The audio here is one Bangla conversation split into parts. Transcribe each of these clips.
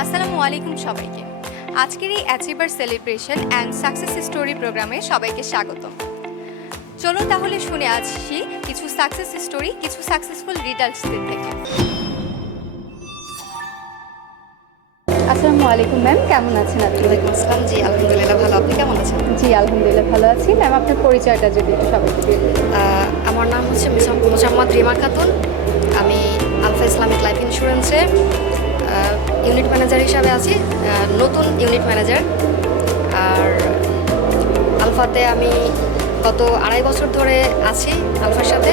আসসালামু আলাইকুম সবাইকে। আজকের এই achiever celebration and success story প্রোগ্রামে সবাইকে স্বাগত। চলুন তাহলে শুনে আসছি কিছু সাকসেস স্টোরি কিছু সাকসেসফুল রিডাল্টসদের থেকে। আসসালামু আলাইকুম ম্যাম কেমন আছেন আপনি? ওয়ালাইকুম আসসালাম। জি আলহামদুলিল্লাহ ভালো। আপনি কেমন আছেন? জি আলহামদুলিল্লাহ ভালো আছি। ম্যাম আপনার পরিচয়টা যদি একটু সবাইকে দিয়ে আমার নাম হচ্ছে মুসা- মুসাম্মদ রিমা খাতুন। আমি আলফা ইসলামিক লাইফ ইন্স্যুরেন্সে ইউনিট ম্যানেজার হিসাবে আছি নতুন ইউনিট ম্যানেজার আর আলফাতে আমি গত আড়াই বছর ধরে আছি আলফার সাথে।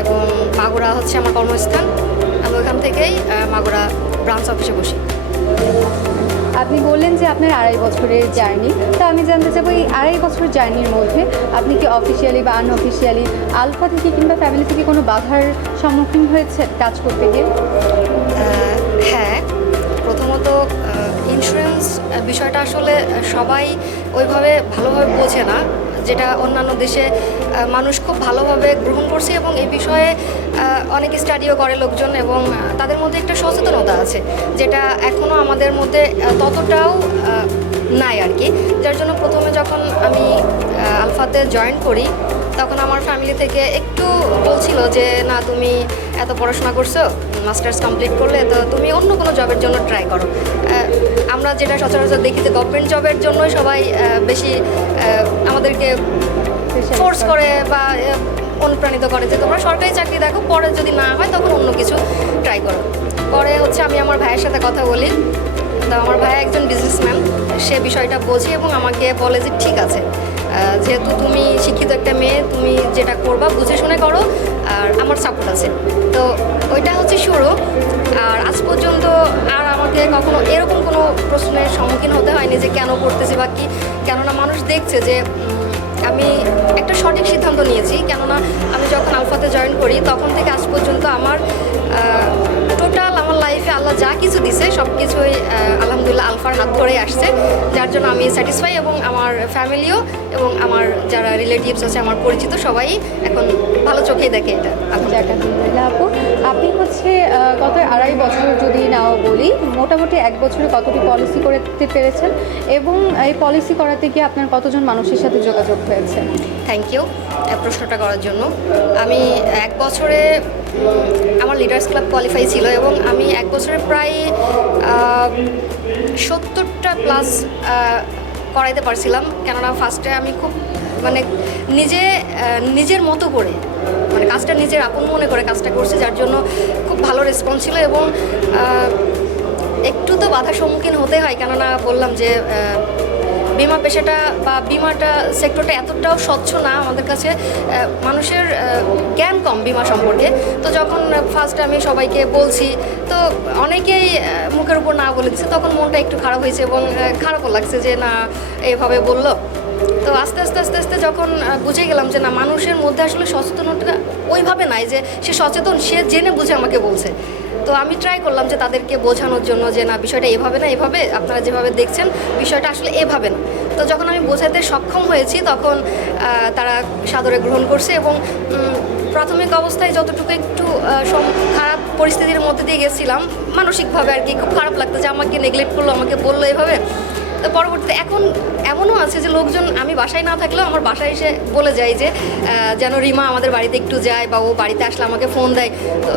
এবং মাগুরা হচ্ছে আমার কর্মস্থান। আমি ওখান থেকেই মাগুরা ব্রাঞ্চ অফিসে বসি। আপনি বললেন যে আপনার আড়াই বছরের জার্নি। তো আমি জানতে চাবো এই আড়াই বছর জার্নির মধ্যে আপনি কি অফিসিয়ালি বা আনঅফিসিয়ালি আলফা থেকে কিংবা ফ্যামিলি থেকে কোনো বাধার সম্মুখীন হয়েছে কাজ করতে গিয়ে? হ্যাঁ প্রথমত ইন্স্যুরেন্স বিষয়টা আসলে সবাই ওইভাবে ভালোভাবে বোঝে না। যেটা অন্যান্য দেশে মানুষ খুব ভালোভাবে গ্রহণ করছে এবং এই বিষয়ে অনেক স্টাডিও করে লোকজন এবং তাদের মধ্যে একটা সচেতনতা আছে, যেটা এখনও আমাদের মধ্যে ততটাও নাই আর কি। যার জন্য প্রথমে যখন আমি আলফাতে জয়েন করি, তখন আমার ফ্যামিলি থেকে একটু বলছিল যে, না, তুমি এত পড়াশোনা করছ? মাস্টার্স কমপ্লিট করলে তো তুমি অন্য কোনো জবের জন্য ট্রাই করো। আমরা যেটা সচরাচর দেখি যে গভর্নমেন্ট জবের জন্যই সবাই বেশি আমাদেরকে ফোর্স করে। বা অনুপ্রাণিত করে যে তোমরা সরকারি চাকরি দেখো পরে যদি না হয় তখন অন্য কিছু ট্রাই করো। পরে হচ্ছে আমি আমার ভাইয়ের সাথে কথা বলি। তো আমার ভাই একজন বিজনেসম্যান সে বিষয়টা বোঝে এবং আমাকে বলে যে ঠিক আছে। যেহেতু তুমি শিক্ষিত একটা মেয়ে তুমি যেটা করবা বুঝে শুনে করো। আর আমার সাপোর্ট আছে। তো ওইটা হচ্ছে শুরু। আর আজ পর্যন্ত আর আমাকে কখনো এরকম কোনো প্রশ্নের সম্মুখীন হতে হয়নি যে কেন করতেছি বা কি। কেননা মানুষ দেখছে যে আমি একটা সঠিক সিদ্ধান্ত নিয়েছি। কেননা আমি যখন আলফাতে জয়েন করি, তখন থেকে আজ পর্যন্ত আমার যা কিছু দিছে সব কিছুই আলহামদুলিল্লাহ আলফার হাত ধরেই আসছে। যার জন্য আমি স্যাটিসফাই এবং আমার ফ্যামিলিও এবং আমার যারা রিলেটিভস আছে আমার পরিচিত সবাই এখন ভালো চোখেই দেখে এটা। আলহামদুলিল্লাহ। আপু। আপনি হচ্ছে গত আড়াই বছর যদি নাও বলি মোটামুটি এক বছরে কতটি পলিসি করতে পেরেছেন? এবং এই পলিসি করাতে গিয়ে আপনার কতজন মানুষের সাথে যোগাযোগ হয়েছে? থ্যাংক ইউ প্রশ্নটা করার জন্য। আমি এক বছরে উম, ক্লাব কোয়ালিফাই ছিল এবং আমি এক বছরে প্রায় সত্তরটা প্লাস করাইতে পারছিলাম। কেননা ফার্স্টে আমি খুব মানে নিজে নিজের মতো করে মানে কাজটা নিজের আপন মনে করে কাজটা করছি যার জন্য খুব ভালো রেসপন্স ছিল এবং একটু তো বাধার সম্মুখীন হতে হয়। কেননা বললাম যে বিমা পেশাটা বা বিমাটা সেক্টরটা এতটাও স্বচ্ছ না আমাদের কাছে মানুষের জ্ঞান কম বিমা সম্পর্কে। তো যখন ফার্স্ট আমি সবাইকে বলছি, তো অনেকেই মুখের উপর না বলে দিচ্ছে, তখন মনটা একটু খারাপ হয়েছে এবং খারাপও লাগছে যে না, এভাবে বলল। তো আস্তে আস্তে আস্তে আস্তে যখন বুঝে গেলাম যে না, মানুষের মধ্যে আসলে সচেতনতা ওইভাবে নাই যে সে সচেতন, সে জেনে বুঝে আমাকে বলছে। তো আমি ট্রাই করলাম যে তাদেরকে বোঝানোর জন্য যে, না, বিষয়টা এভাবে না, এভাবে আপনারা যেভাবে দেখছেন, বিষয়টা আসলে এভাবে না। তো যখন আমি বোঝাতে সক্ষম হয়েছি, তখন তারা সাদরে গ্রহণ করছে এবং প্রাথমিক অবস্থায় যতটুকু একটু খারাপ পরিস্থিতির মধ্যে দিয়ে গেছিলাম, মানসিকভাবে আর কি খুব খারাপ লাগতো যে, আমাকে নেগলেক্ট করল, আমাকে বলল এভাবে। তো পরবর্তীতে এখন এমনও আছে যে, লোকজন, আমি বাসায় না থাকলেও আমার বাসায় এসে বলে যায় যে যেন রিমা আমাদের বাড়িতে একটু যায় বা ও বাড়িতে আসলে আমাকে ফোন দেয়। তো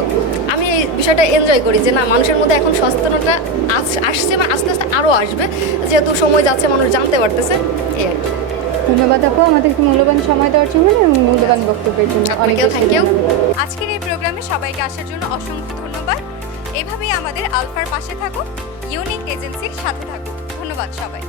আমি এই বিষয়টা এনজয় করি যে না মানুষের মধ্যে এখন সচেতনতা আস- আসছে বা আস্তে আস্তে আরও আসবে যেহেতু সময় যাচ্ছে মানুষ জানতে পারতেছে এই আর কি। ধন্যবাদ আপু আমাদেরকে মূল্যবান সময় দেওয়ার জন্য এবং মূল্যবান বক্তব্যের জন্য অনেক you. ধন্যবাদ। আজকের এই প্রোগ্রামে সবাইকে আসার জন্য অসংখ্য ধন্যবাদ এভাবেই আমাদের আলফার পাশে থাকুন ইউনিক এজেন্সির সাথে থাকুন ধন্যবাদ সবাই